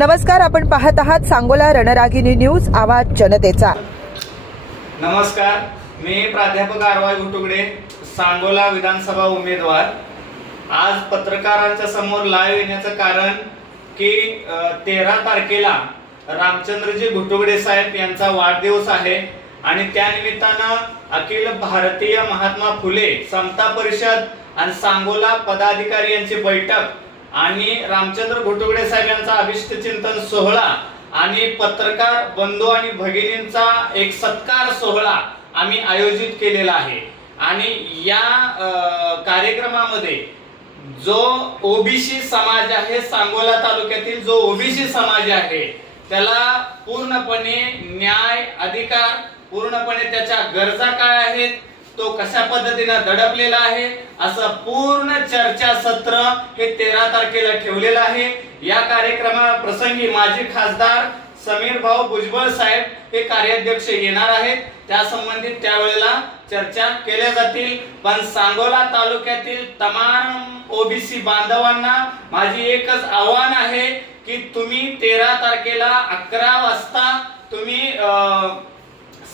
नमस्कार, आपण पाहत आहात सांगोला रणरागिणी न्यूज, आवाज जनतेचा। नमस्कार, मी प्राध्यापक आरवाय गुटुगडे, सांगोला विधानसभा उमेदवार। आज पत्रकारांच्या समोर लाईव्ह येण्याचं कारण की 13 तारखेला रामचंद्रजी गुटुगडे साहेब यांचा वाढदिवस आहे आणि त्या निमित्तानं अखिल भारतीय महात्मा फुले समता परिषद आणि सांगोला पदाधिकारी यांची बैठक आणि रामचंद्र गुटुगडे साहेब यांचा अभिष्ट चिंतन सोहळा आणि पत्रकार बंधू आणि भगिनींचा एक सत्कार सोहळा आम्ही आयोजित केलेला आहे। आणि या कार्यक्रमामध्ये जो ओबीसी समाज आहे, सांगोला तालुक्यातील जो ओबीसी समाज आहे, त्याला पूर्णपणे न्याय, अधिकार, पूर्णपणे त्याच्या गरजा काय आहेत, तो कशा पद्धतीने दडपलेला आहे, असं पूर्ण चर्चा सत्र हे 13 तारखेला ठेवलेलं आहे। या कार्यक्रमाप्रसंगी माजी खासदार समीर भाऊ भुजबळ साहेब हे कार्याध्यक्ष येणार आहेत। त्या संबंधित त्यावेळेला चर्चा केल्या जातील। पण सांगोला तालुक्यातील तमाम ओबीसी बांधवांना माझी एकच आव्हान आहे की तुम्ही 13 तारखेला 11 वाजता तुम्ही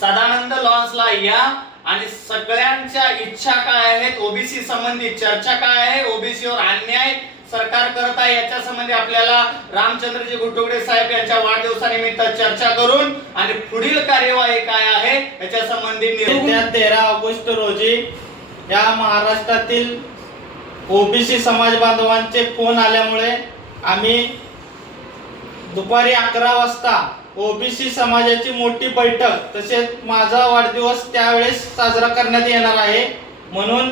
सदानंद लॉन्सला या आणि सगळ्यांच्या इच्छा काय आहेत, ओबीसी संबंधी चर्चा काय आहे, ओबीसीवर अन्याय सरकार करत आहे याच्या संबंधी आपल्याला रामचंद्रजी गुटुगडे साहेब यांच्या वाढदिवसानिमित्त चर्चा करून आणि पुढील कार्यवाही काय आहे याच्या संबंधी 13 ऑगस्ट रोजी या महाराष्ट्रातील ओबीसी समाज बांधवांचे फोन आल्यामुळे आम्ही दुपारी 11 वाजता ओबीसी समाजाची मोठी बैठक तसेच माझा वाढदिवस त्यावेळेस साजरा करण्यात येणार आहे। म्हणून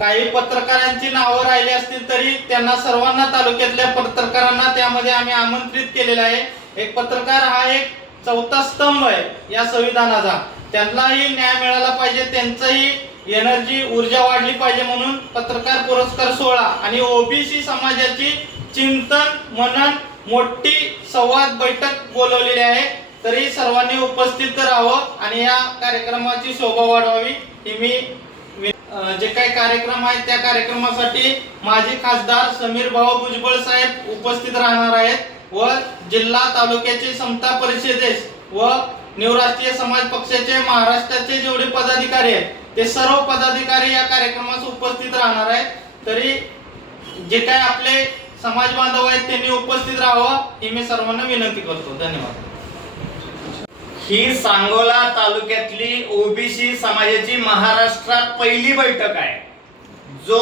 काही पत्रकारांची नावं राहिली असतील तरी त्यांना सर्वांना, तालुक्यातल्या पत्रकारांना त्यामध्ये आम्ही आमंत्रित केलेलं आहे। एक पत्रकार हा एक चौथा स्तंभ आहे या संविधानाचा, त्यांनाही न्याय मिळाला पाहिजे, त्यांचाही एनर्जी, ऊर्जा वाढली पाहिजे, म्हणून पत्रकार पुरस्कार सोहळा आणि ओबीसी समाजाची चिंतन मनन मोठी संवाद बैठक बोलवलेली आहे। तरी सर्वांनी उपस्थित राहावं आणि या कार्यक्रमाची शोभा वाढवावी ही मी जे काही कार्यक्रम आहे त्या कार्यक्रमासाठी माजी खासदार समीर भाऊ भुजबळ साहेब उपस्थित राहणार आहेत व जिल्हा तालुक्याचे समता परिषदेस व न्यू राष्ट्रीय समाज पक्षाचे महाराष्ट्राचे जेवढे पदाधिकारी आहेत ते सर्व पदाधिकारी या कार्यक्रमास उपस्थित राहणार आहेत। तरी जे काही आपले समाज बांधव आहेत त्यांनी उपस्थित राहावं ही मी सर्वांना विनंती करतो। धन्यवाद। ही सांगोला तालुक्यातली ओबीसी समाजाची महाराष्ट्रात पहिली बैठक आहे। जो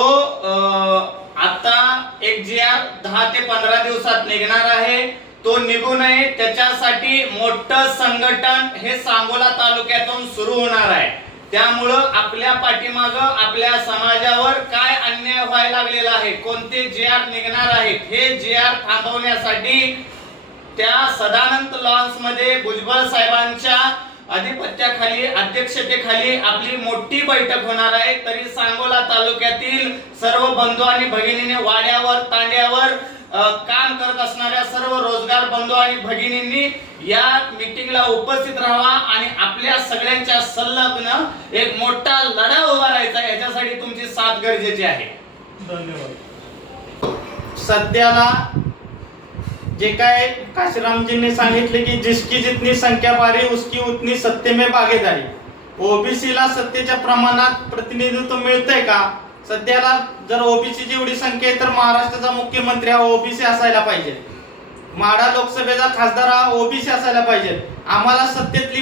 आता एक GR 10 ते 15 दिवसात निघणार आहे, तो निघू नये त्याच्यासाठी मोठं संघटन हे सांगोला तालुक्यातून सुरू होणार आहे। त्यामुळं आपल्या पाठीमागं आपल्या समाजावर काय अन्याय व्हायला लागलेला आहे, कोणते GR निघणार आहेत, हे GR थांबवण्यासाठी त्या सदानंद लॉन्स मध्ये भुजबळ साहेबांच्या अधिपत्याखाली, अध्यक्षतेखाली आपली मोठी बैठक होणार आहे। तरी सांगोला तालुक्यातील सर्व बंधू आणि भगिनींनी, वाड्यावर तांड्यावर काम करत असणाऱ्या सर्व रोजगार बंधू आणि भगिनींनी या मीटिंगला उपस्थित राहावा आणि आपल्या सगळ्यांच्या संलग्न एक मोठा लढा उभा राहायचा, याच्यासाठी तुमची साथ गरजेची आहे। धन्यवाद। सध्याला जे काय काशीरामजींनी सांगितले की जिसकी जितनी संख्या बारी उसकी उतनी सत्ते में भागीदारी, ओबीसीला सत्तेच्या प्रमाणात प्रतिनिधित्व मिळतंय का? सध्याला जर ओबीसी जेवढी संख्या आहे तर महाराष्ट्राचा मुख्यमंत्री हा ओबीसी असायला पाहिजे, माढा लोकसभेचा खासदार हा ओबीसी असायला पाहिजे। आम्हाला सत्तेतली